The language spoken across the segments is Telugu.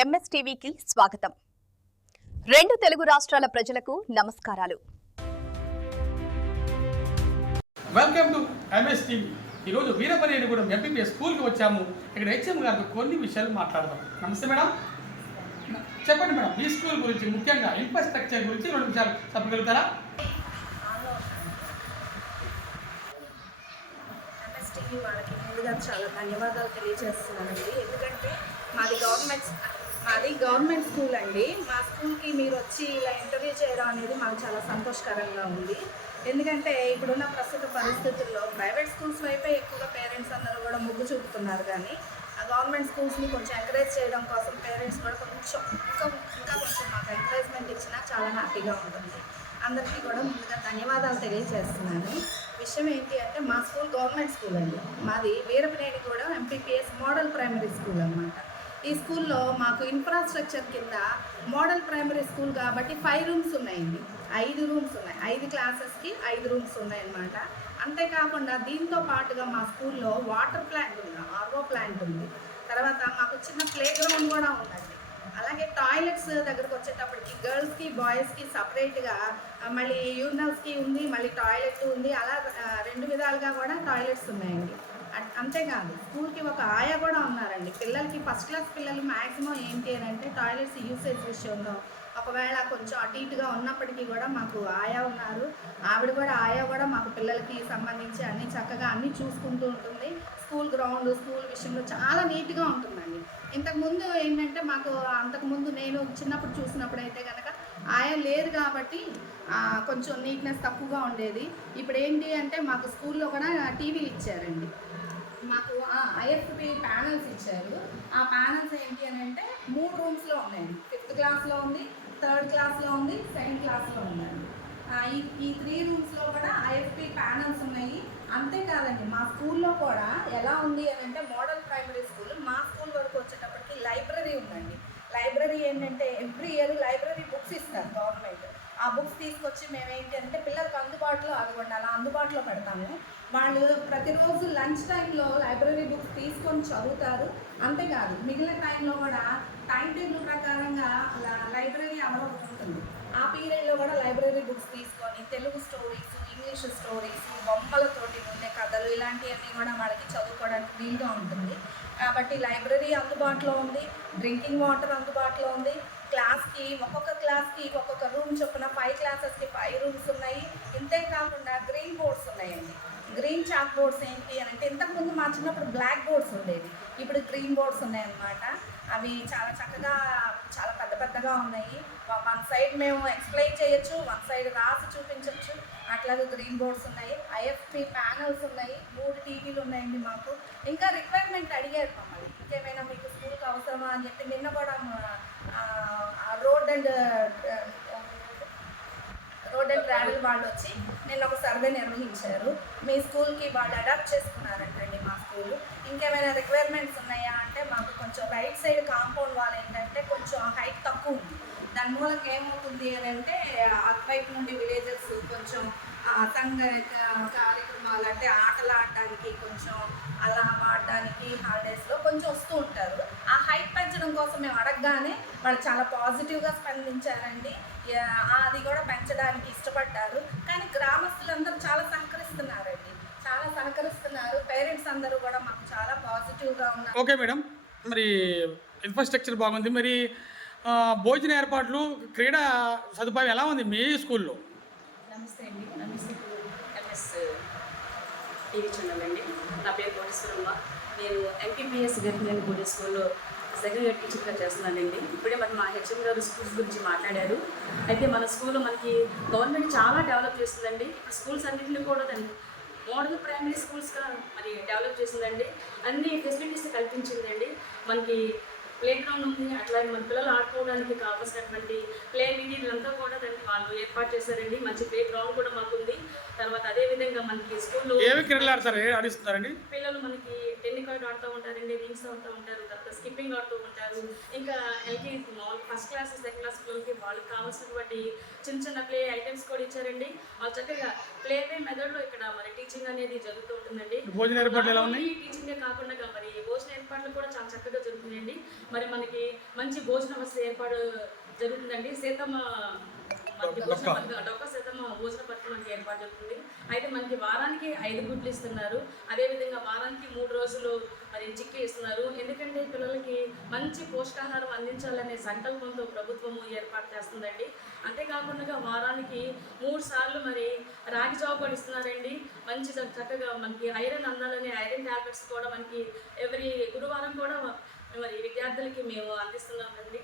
ఎంఎస్టీవీకి స్వాగతం. రెండు తెలుగు రాష్ట్రాల ప్రజలకు నమస్కారాలు. Welcome to MSTV. ఈరోజు వీరపనేనిగూడెం ఎంపీపీఎస్ స్కూల్కి వచ్చాము. ఇక్కడ హెచ్ఎం గారితో కొన్ని విషయాలు మాట్లాడదాం. నమస్తే మేడం. చెప్పండి మేడం, ఈ స్కూల్ గురించి ముఖ్యంగా ఇన్ఫ్రాస్ట్రక్చర్ గురించి 2 నిమిషాలు చెప్పగలుగుతారా? ఎంఎస్టీవీ వాళ్ళకి ముందుగా చాలా ధన్యవాదాలు తెలియజేస్తున్నానండి. ఎందుకంటే మాది గవర్నమెంట్ స్కూల్ అండి. మా స్కూల్కి మీరు వచ్చి ఇలా ఇంటర్వ్యూ చేయడం అనేది మాకు చాలా సంతోషకరంగా ఉంది. ఎందుకంటే ఇప్పుడున్న ప్రస్తుత పరిస్థితుల్లో ప్రైవేట్ స్కూల్స్ వైపే ఎక్కువగా పేరెంట్స్ అందరూ కూడా మొగ్గు చూపుతున్నారు, కానీ ఆ గవర్నమెంట్ స్కూల్స్ని కొంచెం ఎంకరేజ్ చేయడం కోసం పేరెంట్స్ కూడా కొంచెం ఇంకా కొంచెం మాకు ఎంకరేజ్మెంట్ ఇచ్చినా చాలా హ్యాపీగా ఉంటుంది. అందరికీ కూడా ముందుగా ధన్యవాదాలు తెలియజేస్తున్నాను. విషయం ఏంటి అంటే మా స్కూల్ గవర్నమెంట్ స్కూల్ అండి. మాది Veerapanenigudem MPPS model primary school అన్నమాట. ఈ స్కూల్లో మాకు ఇన్ఫ్రాస్ట్రక్చర్ కింద మోడల్ ప్రైమరీ స్కూల్ కాబట్టి 5 రూమ్స్ ఉన్నాయండి. 5 రూమ్స్ ఉన్నాయి. 5 క్లాసెస్కి 5 రూమ్స్ ఉన్నాయన్నమాట. అంతేకాకుండా దీంతో పాటుగా మా స్కూల్లో వాటర్ ప్లాంట్ ఉంది, ఆర్ఓ ప్లాంట్ ఉంది. తర్వాత మాకు చిన్న ప్లే గ్రౌండ్ కూడా ఉందండి. అలాగే టాయిలెట్స్ దగ్గరకు వచ్చేటప్పటికి గర్ల్స్కి బాయ్స్కి సపరేట్గా మళ్ళీ యూరినల్స్కి ఉంది, మళ్ళీ టాయిలెట్ ఉంది. అలా 2 విధాలుగా కూడా టాయిలెట్స్ ఉన్నాయండి. అంతేకాదు స్కూల్కి ఒక ఆయా కూడా ఉన్నారండి. పిల్లలకి ఫస్ట్ క్లాస్ పిల్లలు మ్యాక్సిమం ఏంటి అని అంటే టాయిలెట్స్ యూసేజ్ విషయంలో ఒకవేళ కొంచెం అటు ఇటుగా ఉన్నప్పటికీ కూడా మాకు ఆయా ఉన్నారు. ఆయా కూడా మాకు పిల్లలకి సంబంధించి అన్నీ చక్కగా అన్నీ చూసుకుంటూ ఉంటుంది. స్కూల్ గ్రౌండ్ స్కూల్ విషయంలో చాలా నీట్గా ఉంటుందండి. ఇంతకుముందు ఏంటంటే అంతకుముందు నేను చిన్నప్పుడు చూసినప్పుడు అయితే కనుక ఆయా లేదు కాబట్టి కొంచెం నీట్నెస్ తక్కువగా ఉండేది. ఇప్పుడు ఏంటి అంటే మాకు స్కూల్లో కూడా టీవీలు ఇచ్చారండి. మాకు ఐఎఫ్పి ప్యానల్స్ ఇచ్చారు. ఆ ప్యానల్స్ ఏంటి అని అంటే 3 రూమ్స్లో ఉన్నాయండి. 5th క్లాస్లో ఉంది, 3rd క్లాస్లో ఉంది, 2nd క్లాస్లో ఉందండి. ఈ 3 రూమ్స్లో కూడా ఐఎఫ్పి ప్యానల్స్ ఉన్నాయి. అంతేకాదండి మా స్కూల్లో కూడా ఎలా ఉంది అని అంటే మోడల్ ప్రైమరీ స్కూల్, మా స్కూల్ వరకు వచ్చేటప్పటికి లైబ్రరీ ఉందండి. లైబ్రరీ ఏంటంటే ఎవ్రీ ఇయర్ లైబ్రరీ బుక్స్ ఇస్తారు గవర్నమెంట్. ఆ బుక్స్ తీసుకొచ్చి మేమేంటి అంటే పిల్లలకు అలా అందుబాటులో పెడతాము. వాళ్ళు ప్రతిరోజు లంచ్ టైంలో లైబ్రరీ బుక్స్ తీసుకొని చదువుతారు. అంతేకాదు మిగిలిన టైంలో కూడా టైం టేబుల్ ప్రకారంగా లైబ్రరీ అవర్ ఉంటుంది. ఆ పీరియడ్లో కూడా లైబ్రరీ బుక్స్ తీసుకొని తెలుగు స్టోరీస్, ఇంగ్లీష్ స్టోరీస్, బొమ్మలతోటి ఉండే కథలు ఇలాంటివన్నీ కూడా వాళ్ళకి చదువుకోవడానికి వీలుగా ఉంటుంది. కాబట్టి లైబ్రరీ అందుబాటులో ఉంది, డ్రింకింగ్ వాటర్ అందుబాటులో ఉంది. ఒక్కొక్క క్లాస్కి ఒక్కొక్క రూమ్ చొప్పున 5 క్లాసెస్కి 5 రూమ్స్ ఉన్నాయి. ఇంతే కాకుండా గ్రీన్ బోర్డ్స్ ఉన్నాయండి. గ్రీన్ చాక్ బోర్డ్స్ ఏంటి అని అంటే ఇంతకుముందు మా చిన్నప్పుడు బ్లాక్ బోర్డ్స్ ఉండేవి, ఇప్పుడు గ్రీన్ బోర్డ్స్ ఉన్నాయన్నమాట. అవి చాలా చక్కగా చాలా పెద్దగా ఉన్నాయి. 1 సైడ్ మేము ఎక్స్ప్లెయిన్ చేయొచ్చు, 1 సైడ్ రాసి చూపించవచ్చు. అట్లాగే గ్రీన్ బోర్డ్స్ ఉన్నాయి, ఐఎఫ్పి ప్యానల్స్ ఉన్నాయి, 3 టీవీలు ఉన్నాయండి మాకు. ఇంకా రిక్వైర్మెంట్ అడిగారు మమ్మల్ని, ఇంకేమైనా మీకు స్కూల్కి అవసరమా అని చెప్పి. నిన్న కూడా రోడ్ అండ్ ట్రావెల్ వాళ్ళు వచ్చి నిన్న ఒక సర్వే నిర్వహించారు. మీ స్కూల్కి వాళ్ళు అడాప్ట్ చేసుకున్నారంటండి మా స్కూల్. ఇంకేమైనా రిక్వైర్మెంట్స్ ఉన్నాయా అంటే మాకు కొంచెం రైట్ సైడ్ కాంపౌండ్ వాళ్ళు ఏంటంటే కొంచెం హైట్ తక్కువ ఉంది. దాని మూలంగా ఏమవుతుంది అని అంటే అటువైపు నుండి విలేజర్స్ కొంచెం సంఘ కార్యక్రమాలు అంటే ఆటలు ఆడడానికి కొంచెం అలా ఆడడానికి హాలిడేస్లో కొంచెం వస్తూ ఉంటారు. ఆ హైట్ పెంచడం కోసం మేము అడగగానే వాళ్ళు చాలా పాజిటివ్గా స్పందించారండి. అది కూడా పెంచడానికి ఇష్టపడ్డారు. కానీ గ్రామస్తులందరూ చాలా సహకరిస్తున్నారు. పేరెంట్స్ అందరూ కూడా మాకు చాలా పాజిటివ్గా ఉన్నారు. ఓకే మేడం, మరి ఇన్ఫ్రాస్ట్రక్చర్ బాగుంది. మరి భోజన ఏర్పాట్లు, క్రీడా సదుపాయం ఎలా ఉంది మీ స్కూల్లో? నమస్తే అండి. నమస్తే ఎంఎస్ టీవీ ఛానల్ అండి. నా పేరు కోటేశ్వరమ్మ. నేను ఎంపీపీఎస్ వీరపనేనిగూడెం స్కూల్లో సెకండ్ ఇయర్ టీచర్గా చేస్తున్నానండి. ఇప్పుడే మా హెచ్ఎం గారు స్కూల్స్ గురించి మాట్లాడారు. అయితే మన స్కూల్లో మనకి గవర్నమెంట్ చాలా డెవలప్ చేస్తుందండి. ఇప్పుడు స్కూల్స్ అన్నింటినీ కూడా మోడల్ ప్రైమరీ స్కూల్స్గా మరి డెవలప్ చేసిందండి. అన్ని ఫెసిలిటీస్ కల్పించిందండి. మనకి ప్లే గ్రౌండ్ ఉంది, అట్లాగే మన పిల్లలు ఆడుకోవడానికి కావాల్సినటువంటి ప్లే మీడియాలంతా కూడా దాన్ని వాళ్ళు ఏర్పాటు చేశారండి. మంచి ప్లే గ్రౌండ్ కూడా మాకు ఉంది. తర్వాత అదేవిధంగా మనకి స్కూల్లో పిల్లలు మనకి టెన్నిస్ కార్డు ఆడుతూ ఉంటారండి, రింగ్స్ ఆడుతూ ఉంటారు, తర్వాత స్కిప్పింగ్ ఆడుతూ ఉంటారు. ఇంకా ఎల్కేజీ మామూలు ఫస్ట్ క్లాస్ సెకండ్ క్లాస్ పిల్లలకి వాళ్ళకి కావాల్సినటువంటి చిన్న చిన్న ప్లే ఐటమ్స్ కూడా ఇచ్చారండి. వాళ్ళు చక్కగా ప్లే మెథడ్లో ఇక్కడ మరి టీచింగ్ అనేది జరుగుతూ ఉంటుందండి. భోజన ఏర్పాట్లు ఎలా ఉన్నాయి? టీచింగే కాకుండా మరి భోజన ఏర్పాట్లు కూడా చాలా చక్కగా జరుగుతున్నాయండి. మరి మనకి మంచి భోజన వసతి ఏర్పాటు జరుగుతుందండి. డొక్క శాతం భోజన పథకం మనకి ఏర్పాటు జరుగుతుంది. అయితే మనకి వారానికి 5 గుడ్లు ఇస్తున్నారు. అదేవిధంగా వారానికి 3 రోజులు మరి చిక్కీ ఇస్తున్నారు. ఎందుకంటే పిల్లలకి మంచి పోషకాహారం అందించాలనే సంకల్పంతో ప్రభుత్వము ఏర్పాటు చేస్తుందండి. అంతేకాకుండా వారానికి 3 సార్లు మరి రాగి జావ కూడా ఇస్తున్నారండి. మంచి చక్కగా మనకి ఐరన్ అందాలనే ఐరన్ ట్యాబ్లెట్స్ కూడా మనకి ఎవ్రీ గురువారం కూడా మరి విద్యార్థులకి మేము అందిస్తున్నామండి.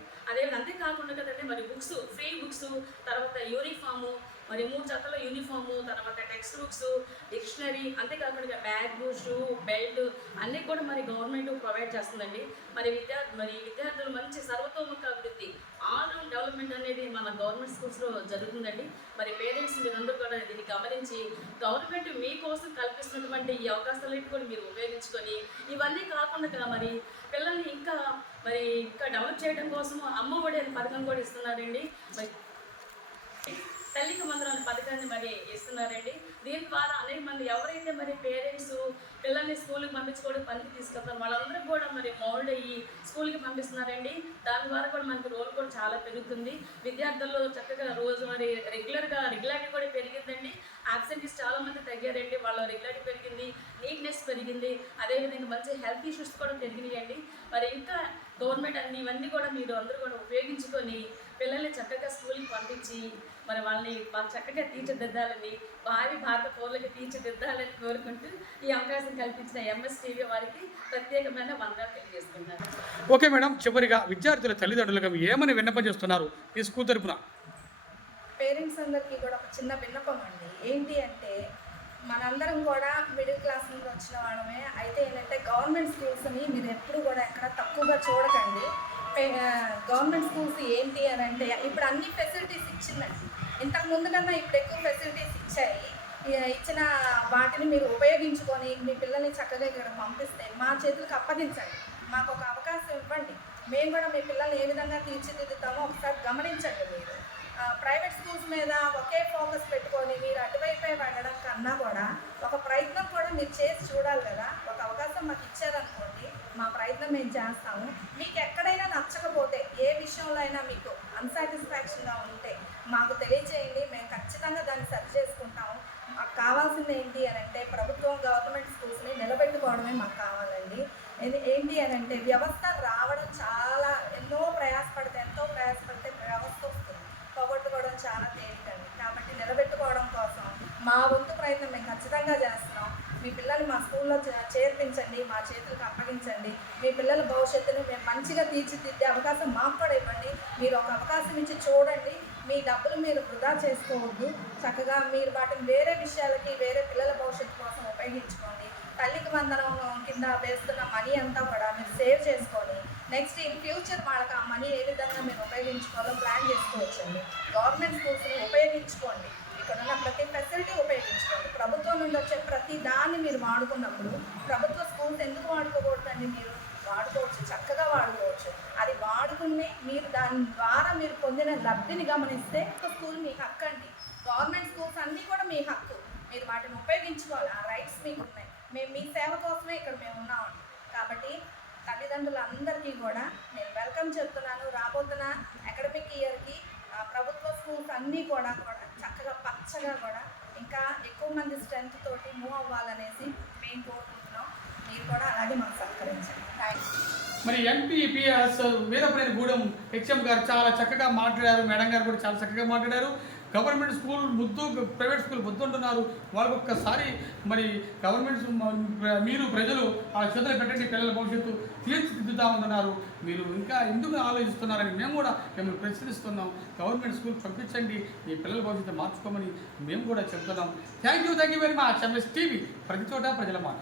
అంతేకాకుండా కదండి మరి బుక్స్, ఫ్రీ బుక్స్, తర్వాత యూనిఫాము, మరి 3 జతల యూనిఫాము, తర్వాత టెక్స్ట్ బుక్స్, డిక్షనరీ, అంతేకాకుండా బ్యాగ్, షూ, బెల్ట్ అన్నీ కూడా మరి గవర్నమెంట్ ప్రొవైడ్ చేస్తుందండి. మరి విద్యార్థులు మంచి సర్వతోముఖ అభివృద్ధి, ఆల్ రౌండ్ డెవలప్మెంట్ అనేది మన గవర్నమెంట్ స్కూల్స్లో జరుగుతుందండి. మరి పేరెంట్స్ మీరందరూ కూడా దీన్ని గమనించి గవర్నమెంట్ మీకోసం కల్పిస్తున్నటువంటి ఈ అవకాశాలన్నిటి కూడా మీరు ఉపయోగించుకొని, ఇవన్నీ కాకుండా మరి పిల్లల్ని ఇంకా డెవలప్ చేయడం కోసం అమ్మ ఒడి అనే పథకం కూడా ఇస్తున్నారండి. మరి తల్లికి వందనం అనే పథకాన్ని మరి ఇస్తున్నారండి. దీని ద్వారా అనేక మంది ఎవరైతే మరి పేరెంట్స్ పిల్లల్ని స్కూల్కి పంపించుకోవడం పనికి తీసుకెళ్తారు వాళ్ళందరూ కూడా మరి మౌల్డ్ అయ్యి స్కూల్కి పంపిస్తున్నారండి. దాని ద్వారా కూడా మనకి రోల్ కూడా చాలా పెరుగుతుంది. విద్యార్థుల్లో చక్కగా రోజు మరి రెగ్యులారిటీ కూడా పెరిగిందండి. యాబ్సెంటీస్ చాలా మంది తగ్గారండి. వాళ్ళ రెగ్యులారిటీ పెరిగింది, నీట్నెస్ పెరిగింది, అదేవిధంగా మంచి హెల్త్ ఇష్యూస్ కూడా పెరిగినాయండి. మరి ఇంకా గవర్నమెంట్ ఇవన్నీ కూడా మీరు అందరూ కూడా ఉపయోగించుకొని పిల్లల్ని చక్కగా స్కూల్కి పంపించి మరి వాళ్ళని చక్కగా తీర్చిదిద్దాలని, భారత పౌరులకి తీర్చిదిద్దాలని కోరుకుంటూ ఈ అవకాశం కల్పించిన ఎంఎస్టీవీ వారికి ప్రత్యేకమైన వందనాలు తెలియజేస్తున్నాను. ఓకే మేడం, చివరిగా విద్యార్థుల తల్లిదండ్రులకు ఏమని విన్నపం చేస్తున్నారు ఈ స్కూల్ తరపున? పేరెంట్స్ అందరికీ కూడా ఒక చిన్న విన్నపం అండి. ఏంటి అంటే మనందరం కూడా మిడిల్ క్లాస్ నుంచి వచ్చిన వాళ్ళమే. అయితే ఏంటంటే గవర్నమెంట్ స్కూల్స్ని మీరు ఎప్పుడు కూడా ఎక్కడ తక్కువగా చూడకండి. గవర్నమెంట్ స్కూల్స్ ఏంటి అని అంటే ఇప్పుడు అన్ని ఫెసిలిటీస్ ఇచ్చిందండి. ఇంతకు ముందు కన్నా ఇప్పుడు ఎక్కువ ఫెసిలిటీస్ ఇచ్చిన వాటిని మీరు ఉపయోగించుకొని మీ పిల్లల్ని చక్కగా ఇక్కడ పంపిస్తే మా చేతులకు అప్పగించండి. మాకు ఒక అవకాశం ఇవ్వండి. మేము కూడా మీ పిల్లల్ని ఏ విధంగా తీర్చిదిద్దుతామో ఒకసారి గమనించండి. మీరు ప్రైవేట్ స్కూల్స్ మీద ఒకే ఫోకస్ పెట్టుకొని మీరు అటువైపే వెళ్ళడం కన్నా కూడా ఒక ప్రయత్నం కూడా మీరు చేసి చూడాలి కదా. ఒక అవకాశం మాకు ఇచ్చారనుకోండి, మా ప్రయత్నం మేము చేస్తాము. మీకు ఎక్కడైనా నచ్చకపోతే, ఏ విషయంలో అయినా మీకు అన్సాటిస్ఫాక్షన్గా ఉంటే మాకు తెలియజేయండి. మేము ఖచ్చితంగా దాన్ని సరి చేసుకుంటాము. మాకు కావాల్సింది ఏంటి అని అంటే గవర్నమెంట్ స్కూల్స్ని నిలబెట్టుకోవడమే మాకు కావాలండి. ఏంటి అని అంటే వ్యవస్థ రావడం చాలా ఎంతో ప్రయాసపడితే వ్యవస్థ వస్తుంది. పోగొట్టుకోవడం చాలా తేలికండి. కాబట్టి నిలబెట్టుకోవడం కోసం మా వంతు ప్రయత్నం మేము ఖచ్చితంగా చేస్తున్నాం. మీ పిల్లల్ని మా స్కూల్లో చేర్పించండి, మా చేతులకు అప్పగించండి. మీ పిల్లల భవిష్యత్తును మేము మంచిగా తీర్చిదిద్దే అవకాశం మాకు కూడా ఇవ్వండి. మీరు ఒక అవకాశం ఇచ్చి చూడండి. మీ డబ్బులు మీరు వృధా చేసుకోవద్దు. చక్కగా మీరు వాటిని వేరే విషయాలకి, వేరే పిల్లల భవిష్యత్తు కోసం ఉపయోగించుకోండి. తల్లికి వందనం కింద వేస్తున్న మనీ అంతా కూడా మీరు సేవ్ చేసుకొని నెక్స్ట్ ఇన్ ఫ్యూచర్ వాళ్ళకి ఆ మనీ ఏ విధంగా మీరు ఉపయోగించుకోవాలో ప్లాన్ చేసుకోవచ్చండి. గవర్నమెంట్ స్కూల్స్ని ఉపయోగించుకోండి. ఇక్కడ ఉన్న ప్రతి ఫెసిలిటీ ఉపయోగించుకోండి. ప్రభుత్వం నుండి వచ్చే ప్రతి దాన్ని మీరు వాడుకున్నప్పుడు ప్రభుత్వ స్కూల్స్ ఎందుకు వాడుకోకూడదండి? మీరు వాడుకోవచ్చు, చక్కగా వాడుకోవచ్చు. అది వాడుకుని మీరు దాని ద్వారా మీరు పొందిన లబ్ధిని గమనిస్తే స్కూల్ మీ హక్కు అండి. గవర్నమెంట్ స్కూల్స్ అన్నీ కూడా మీ హక్కు. మీరు వాటిని ఉపయోగించుకోవాలి. ఆ రైట్స్ మీకు ఉన్నాయి. మేము మీ సేవ కోసమే ఇక్కడ మేము ఉన్నామండి. కాబట్టి తల్లిదండ్రులందరికీ కూడా నేను వెల్కమ్ చెప్తున్నాను. రాబోతున్న అకాడమిక్ ఇయర్కి ప్రభుత్వ స్కూల్స్ అన్నీ కూడా చక్కగా పచ్చగా కూడా ఇంకా ఎక్కువ మంది స్ట్రెంత్ తోటి మూవ్ అవ్వాలనేసి మేము కోరుకుంటున్నాం. మీరు కూడా అలాగే మాకు సహకరించండి. Thank you. మరి ఎంపీపీఎస్ వీరపనేని గూడెం హెచ్ఎం గారు చాలా చక్కగా మాట్లాడారు. మేడం గారు కూడా చాలా చక్కగా మాట్లాడారు. గవర్నమెంట్ స్కూల్ ముద్దు, ప్రైవేట్ స్కూల్ ముద్దు అంటున్నారు. వాళ్ళకి ఒక్కసారి మరి గవర్నమెంట్ మీరు ప్రజలు ఆ చేతులు పెట్టండి, పిల్లల భవిష్యత్తు తీర్చిదిద్దుతామన్నారు. మీరు ఇంకా ఎందుకు ఆలోచిస్తున్నారని మేము కూడా మిమ్మల్ని ప్రశ్నిస్తున్నాం. గవర్నమెంట్ స్కూల్ పంపించండి, మీ పిల్లల భవిష్యత్తు మార్చుకోమని మేము కూడా చెప్తున్నాం. Thank you very much. MS TV, ప్రతి చోట ప్రజల మాట.